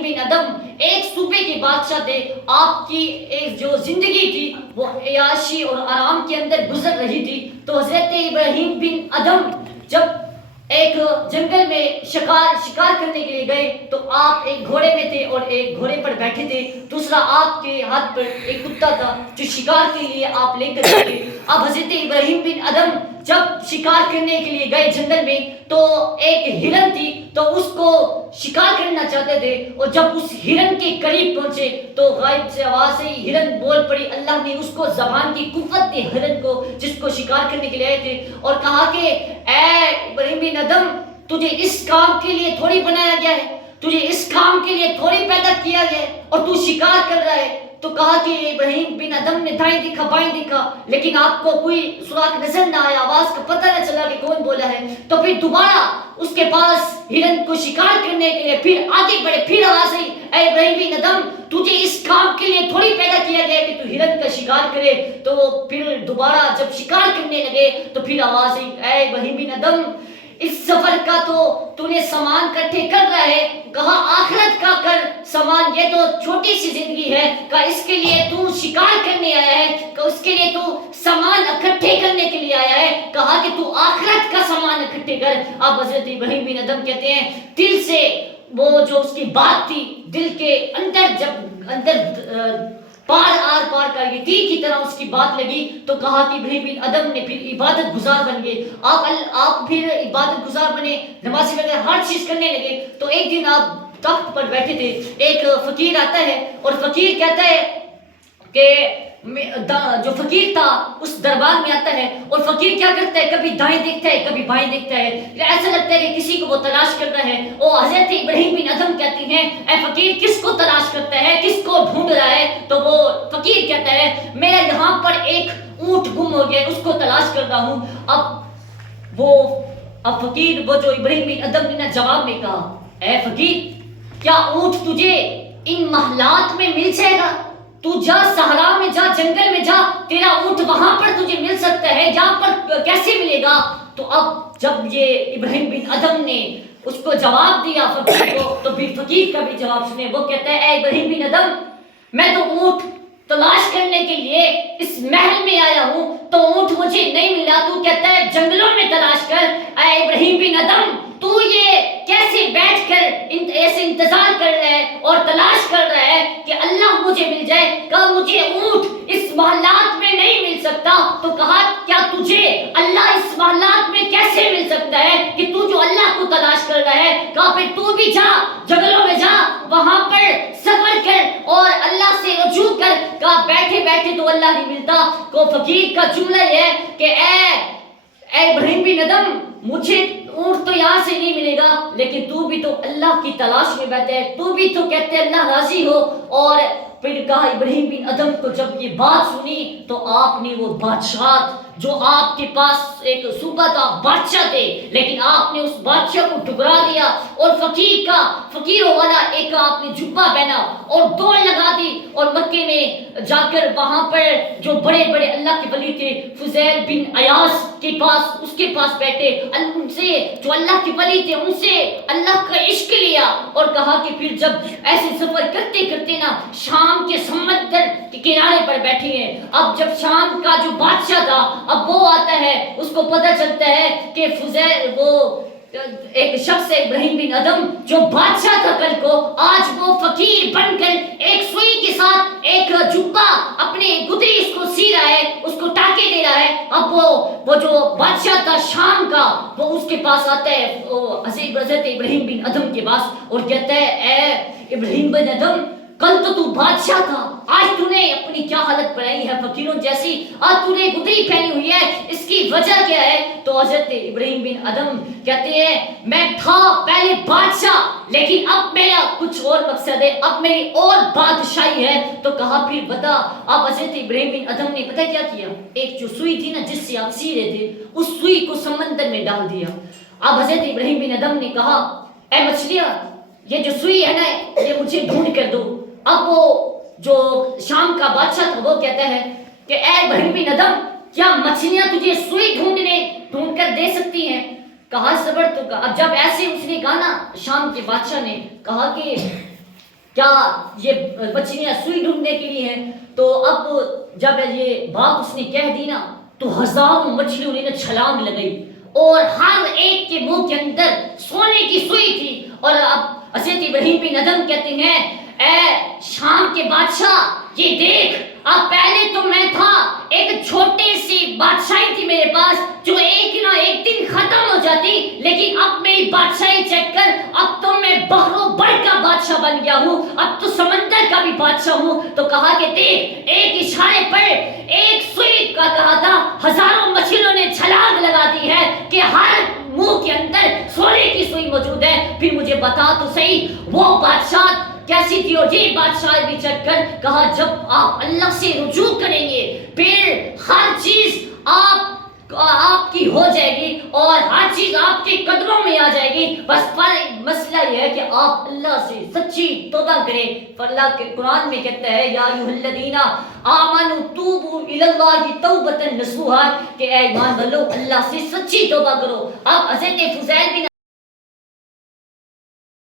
ابراہیم بن ادم ایک صوبے کے بادشاہ تھے. آپ کی ایک جو زندگی تھی وہ عیاشی اور آرام کے اندر گزر رہی تھی. تو حضرت ابراہیم بن ادم جب ایک جنگل میں شکار کرنے کے لیے گئے تو آپ ایک گھوڑے میں تھے اور ایک گھوڑے پر بیٹھے تھے, دوسرا آپ کے ہاتھ پر ایک کتا تھا جو شکار کے لیے آپ لے کر گئے. اب حضرت ابراہیم بن ادم جب شکار کرنے کے لیے گئے جنگل میں تو ایک ہرن تھی, تو اس کو شکار کرنا چاہتے تھے, اور جب اس ہرن کے قریب پہنچے تو غائب سے آواز سے ہرن بول پڑی. اللہ نے اس کو زبان کی قوت دی ہرن کو جس کو شکار کرنے کے لیے آئے تھے, اور کہا کہ اے ابراہیم بن ادم تجھے اس کام کے لیے تھوڑی بنایا گیا ہے, تجھے اس کام کے لیے تھوڑی پیدا کیا گیا ہے, اور تو شکار کر رہا ہے. تو کہا کہ ابراہیم بن ادم نے دائیں دیکھا بائیں دیکھا لیکن آپ کو کوئی سراغ نظر نہ آیا, آواز کا پتہ نہ چلا کہ کون بولا ہے. تو پھر دوبارہ اس کے پاس ہرن کو شکار کرنے کے لیے پھر آگے بڑھے, پھر آواز آئی اے ابراہیم بن ادم تجھے اس کام کے لیے تھوڑی پیدا کیا گیا کہ تو ہرن کا شکار کرے. تو وہ پھر دوبارہ جب شکار کرنے لگے تو پھر آواز آئی اے ابراہیم بن ادم اس سفر کا تو نے سامان اکٹھے کر رہا ہے, کہا آخرت کا کر سامان, یہ تو چھوٹی سی زندگی ہے, کہا اس کے لیے تو شکار کرنے آیا ہے, کہ اس کے لیے تو سامان اکٹھے کرنے کے لیے آیا ہے, کہا کہ تو آخرت کا سامان اکٹھے کر. اب حضرت ابراہیم بن ادم کہتے ہیں دل سے وہ جو اس کی بات تھی دل کے اندر جب اندر پار آر پار کر گئی, تیر کی طرح اس کی بات لگی. تو کہا کہ ابراہیم بن ادم نے پھر عبادت گزار بن گئے. آپ پھر عبادت گزار بنے, نمازی وغیرہ ہر چیز کرنے لگے. تو ایک دن آپ تخت پر بیٹھے تھے, ایک فقیر آتا ہے اور فقیر کہتا ہے کہ جو فقیر تھا اس دربار میں آتا ہے, اور فقیر کیا کرتا ہے کبھی دائیں دیکھتا ہے کبھی بائیں دیکھتا ہے, ایسا لگتا ہے کہ کسی کو وہ تلاش کر رہا ہے. اور حضرت ابراہیم بن ادم کہتے ہیں اے فقیر کس کو تلاش کرتا ہے, کس کو ڈھونڈ رہا ہے؟ تو وہ فقیر کہتا ہے میرا یہاں پر ایک اونٹ گم ہو گیا, اس کو تلاش کر رہا ہوں. اب فقیر وہ جو ابراہیم بن ادم نے جواب میں کہا اے فقیر کیا اونٹ تجھے ان محلات میں مل جائے گا؟ تو جا صحرا میں جا, جنگل میں جا, تیرا اونٹ وہاں پر تجھے مل سکتا ہے, یہاں پر کیسے ملے گا؟ تو اب جب یہ ابراہیم بن ادم نے اس کو جواب دیا فقیر کو, تو پھر فقیر کا بھی جواب سنے. وہ کہتا ہے اے ابراہیم بن ادم میں تو اونٹ تلاش کرنے کے لیے اس محل میں آیا ہوں, تو اونٹ مجھے نہیں ملا, تو کہتا ہے جنگلوں میں تلاش کر. اے ابراہیم بن ادم تو یہ کیسے بیٹھ کر ایسے انتظار کر رہا ہے اور تلاش کر رہا ہے کہ اللہ مجھے مل جائے, کہا مجھے اونٹ اس محلات میں نہیں مل سکتا. تو کہا کیا تجھے اللہ اس محلات میں کیسے مل سکتا ہے کہ تو جو اللہ کو تلاش کر رہا ہے؟ کہا پھر تو بھی جا جنگلوں میں جا, وہاں پر سفر کر اور اللہ سے رجوع کر. کہا بیٹھے بیٹھے تو اللہ نہیں ملتا. کو فقیر کا جملہ یہ ہے کہ اے ابراہیم بن ادم مجھے اونٹ تو یہاں سے نہیں ملے گا, لیکن تو بھی تو اللہ کی تلاش میں بیٹھے ہے, تو بھی تو کہتے اللہ راضی ہو. اور پھر کہا ابراہیم بن ادم کو جب یہ بات سنی تو آپ نے وہ بادشاہ جو آپ کے پاس ایک صوبہ تھا, بادشاہ تھے, لیکن آپ نے اس بادشاہ کو ٹھکرا دیا اور فقیروں والا ایک آپ نے جبہ پہنا اور دوڑ لگا دی, اور مکے میں جا کر وہاں پر جو بڑے بڑے اللہ کے ولی تھے فضیل بن عیاض کے پاس, اس کے پاس بیٹھے, ان سے جو اللہ کے ولی تھے ان سے اللہ کا عشق لیا, اور کہا کہ پھر جب ایسے سفر کرتے کرتے نا شام کے سمندر کے کنارے پر بیٹھے ہیں. اب جب شام کا جو بادشاہ تھا اب وہ آتا ہے, اس کو پتہ چلتا ہے کہ فضیل وہ ایک شخص ہے ابراہیم بن ادم جو بادشاہ تھا کل کو, آج وہ فقیر بن کر ایک سوئی کے ساتھ ایک جبہ اپنے گدری اس کو سی رہا ہے, اس کو ٹاکے دے رہا ہے. اب وہ جو بادشاہ تھا شام کا وہ اس کے پاس آتا ہے, حضرت ابراہیم بن ادم کے پاس, اور کہتا ہے اے ابراہیم بن ادم کل تو بادشاہ تھا, آج تو نے اپنی کیا حالت بنائی ہے فقیروں جیسی, آج تو نے گدری پہنی ہوئی ہے, اس کی وجہ کیا ہے؟ تو حضرت ابراہیم بن ادم کہتے ہیں میں تھا پہلے بادشاہ لیکن اب میرا کچھ اور مقصد ہے, اب میری اور بادشاہی ہے. تو کہا پھر بتا. اب حضرت ابراہیم بن ادم نے پتہ کیا کیا, ایک جو سوئی تھی نا جس سے آپ سی رہے تھے اس سوئی کو سمندر میں ڈال دیا. اب حضرت ابراہیم بن ادم نے کہا اے مچھلیاں یہ جو سوئی ہے نا یہ مجھے ڈھونڈ کر دو. اب وہ جو شام کا بادشاہ تھا وہ کہتا ہے کہ اے ابراہیم بن ادم کیا مچھلیاں تجھے سوئی ڈھونڈ کر دے سکتی ہیں؟ کہا صبر تو. اب جب ایسے اس نے کہا نا شام کے بادشاہ نے کہا کہ کیا یہ مچھلیاں سوئی ڈھونڈنے کے لیے ہیں؟ تو اب جب یہ بات اس نے کہہ دی نا تو ہزاروں مچھلیوں نے چھلانگ لگائی اور ہر ایک کے منہ کے اندر سونے کی سوئی تھی. اور اب حضرت ابراہیم بن ادم کہتے ہیں اے شام کے بادشاہ یہ دیکھ، اب پہلے تو میں تھا ایک چھوٹی سی بادشاہی تھی میرے پاس جو ایک نہ ایک دن ختم ہو جاتی، لیکن اب میری بادشاہی چیک کر، اب تو میں بحر و بر کا بادشاہ بن گیا ہوں، اب تو سمندر کا بھی بادشاہ ہوں. تو کہا کہ دیکھ ایک اشارے پر ایک سوئی کا کہا تھا ہزاروں مچھلیوں نے چھلانگ لگا دی ہے کہ ہر منہ کے اندر سونے کی سوئی موجود ہے. پھر مجھے بتا تو صحیح وہ بادشاہ کیسی تھی؟ اور یہ بادشاہ بھی چیک کر. کہا جب آپ اللہ سے رجوع کریں گے پھر ہر چیز آپ کی ہو جائے گی اور ہر چیز آپ کے قدموں میں آ جائے گی. بس پر مسئلہ یہ ہے کہ آپ اللہ سے سچی توبہ کریں. اللہ کے قرآن میں کہتا ہے یا ایھا الذین آمنوا توبوا الی اللہ توبۃ نصوحا کہ اے ایمان والو اللہ سے سچی توبہ کرو. اب حضرت فضیل بن